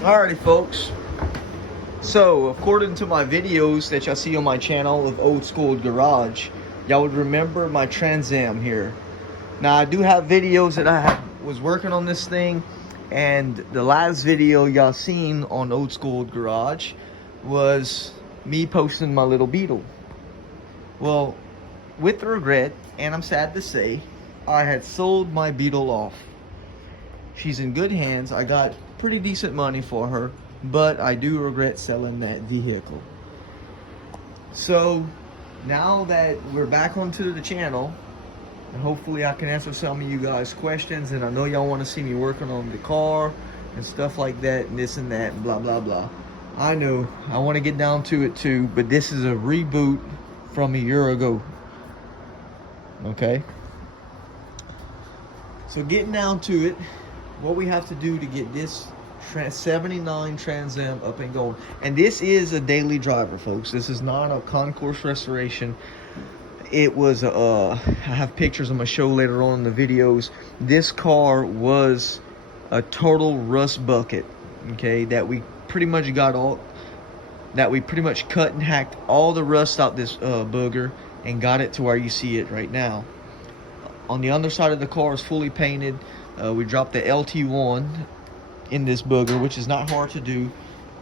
Alrighty folks, so according to my videos that y'all see on my channel of Old School Garage, y'all would remember my Trans Am here. Now I do have videos that was working on this thing, and the last video y'all seen on Old School Garage was me posting my little Beetle. Well, with regret, and I'm sad to say, I had sold my Beetle off. She's in good hands. I got pretty decent money for her, but I do regret selling that vehicle. So now that we're back onto the channel, and hopefully I can answer some of you guys' questions, and I know y'all want to see me working on the car and stuff like that, and this and that, and blah blah blah. I know I want to get down to it too, but this is a reboot from a year ago. Okay, so getting down to it, what we have to do to get this 79 Trans Am up and going. And this is a daily driver, folks. This is not a concourse restoration. It was I have pictures I'm gonna show later on in the videos. This car was a total rust bucket, okay, that we pretty much cut and hacked all the rust out this booger and got it to where you see it right now. On the underside of the car is fully painted. We dropped the lt1 in this booger, which is not hard to do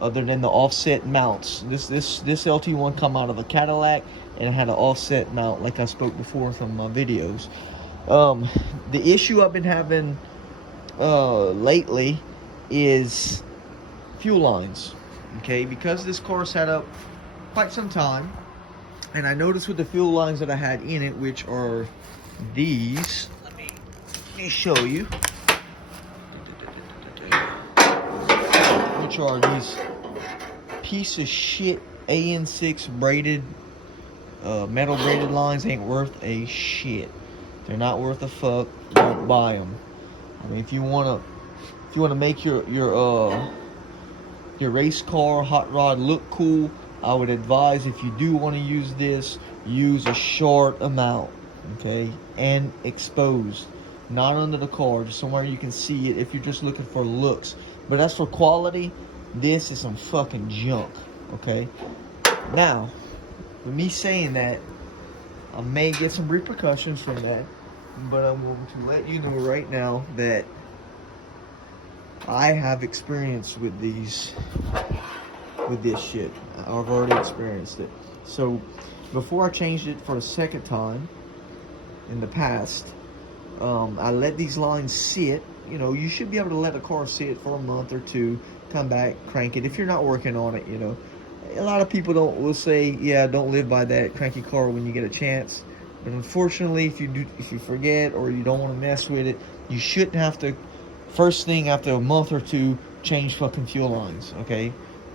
other than the offset mounts. This lt1 come out of a Cadillac and it had an offset mount, like I spoke before from my videos. The issue I've been having lately is fuel lines, okay, because this car sat up quite some time, and I noticed with the fuel lines that I had in it, which are these, let me show you, which are these piece of shit AN6 braided metal braided lines. Ain't worth a shit. They're not worth a fuck. Don't buy them. I mean, if you wanna make your race car hot rod look cool, I would advise, if you do want to use this, use a short amount, okay, and exposed, not under the car, just somewhere you can see it if you're just looking for looks. But as for quality, this is some fucking junk, okay? Now, with me saying that, I may get some repercussions from that, but I'm going to let you know right now that I have experience with this shit. I've already experienced it. So before I changed it for a second time in the past, I let these lines sit. You know, you should be able to let a car sit for a month or two, come back, crank it if you're not working on it. You know, a lot of people will say, yeah, don't live by that, cranky car when you get a chance. But unfortunately, if you forget or you don't want to mess with it, you shouldn't have to, first thing after a month or two, change fucking fuel lines, okay?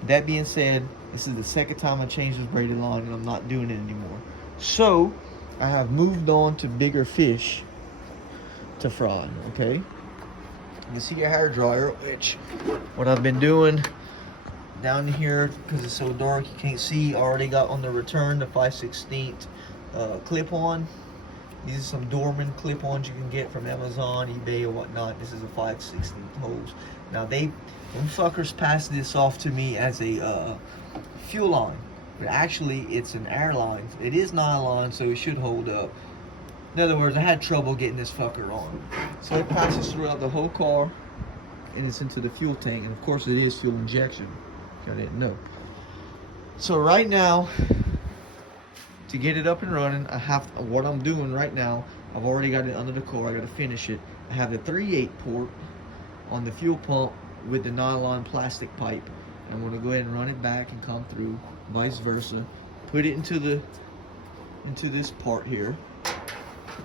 That being said, this is the second time I changed this braided line, and I'm not doing it anymore. So I have moved on to bigger fish to fry, okay? You can see your hair dryer, which what I've been doing down here, because it's so dark you can't see, I already got on the return the 5/16 clip-on. These are some Dorman clip-ons you can get from Amazon, eBay, or whatnot. This is a 5/16 hose. Now them fuckers passed this off to me as a fuel line, but actually it's an air line. It is nylon, so it should hold up. In other words, I had trouble getting this fucker on. So it passes throughout the whole car, and it's into the fuel tank, and of course it is fuel injection, if I didn't know. So right now, to get it up and running, what I'm doing right now, I've already got it under the car, I gotta finish it. I have the 3/8 port on the fuel pump with the nylon plastic pipe. And I'm gonna go ahead and run it back and come through, vice versa. Put it into this part here.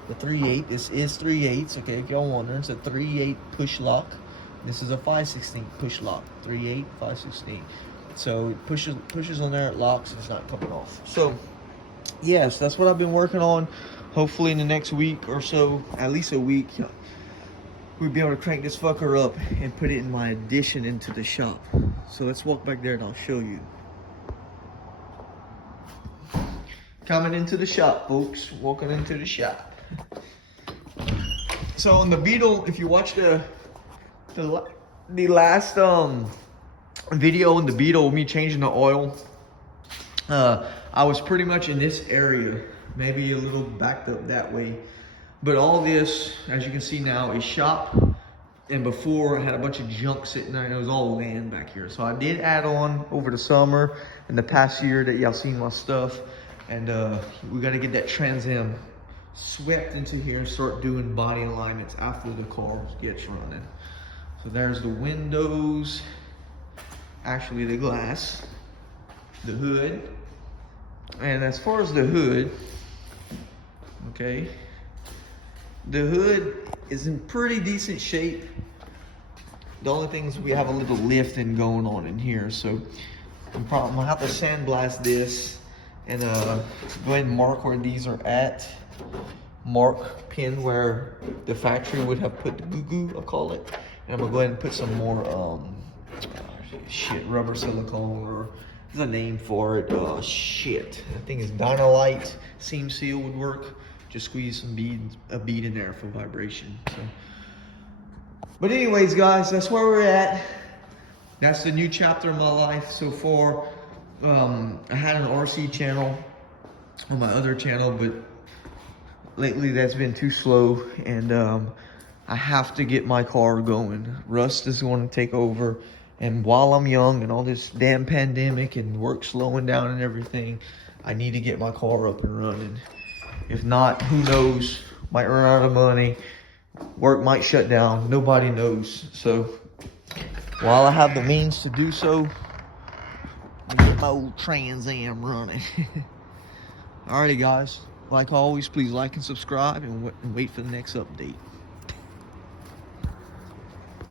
The 3/8, this is 3/8, okay, if y'all wondering, it's a 3/8 push lock. This is a 5/16 push lock, 3/8, 5/16. So it pushes on there, it locks, and it's not coming off. So yes, that's what I've been working on. Hopefully in the next week or so, at least a week, we'll be able to crank this fucker up and put it in my addition into the shop. So let's walk back there and I'll show you. Coming into the shop, folks, walking into the shop. So on the Beetle, if you watch the last video in the Beetle, me changing the oil, I was pretty much in this area, maybe a little backed up that way. But all this, as you can see now, is shop. And before, I had a bunch of junk sitting there, and it was all land back here. So I did add on over the summer and the past year that y'all seen my stuff. And we got to get that Trans Am swept into here and start doing body alignments after the car gets running. So there's the windows, actually the glass, the hood. And as far as the hood, okay, the hood is in pretty decent shape. The only thing is we have a little lifting going on in here, so I'm gonna have to sandblast this and go ahead and mark where these are at. Mark pin where the factory would have put the goo-goo, I'll call it. And I'm gonna go ahead and put some more rubber silicone, or there's a name for it. I think it's Dynalite seam seal would work. Just squeeze some a bead in there for vibration. So. But anyways, guys, that's where we're at. That's the new chapter of my life so far. I had an RC channel on my other channel, but lately that's been too slow, and I have to get my car going. Rust is going to take over, and while I'm young and all this damn pandemic and work slowing down and everything, I need to get my car up and running. If not, who knows, might run out of money, work might shut down, nobody knows. So while I have the means to do so, I get my old Trans Am running. Alrighty guys, like always, please like and subscribe, and wait for the next update.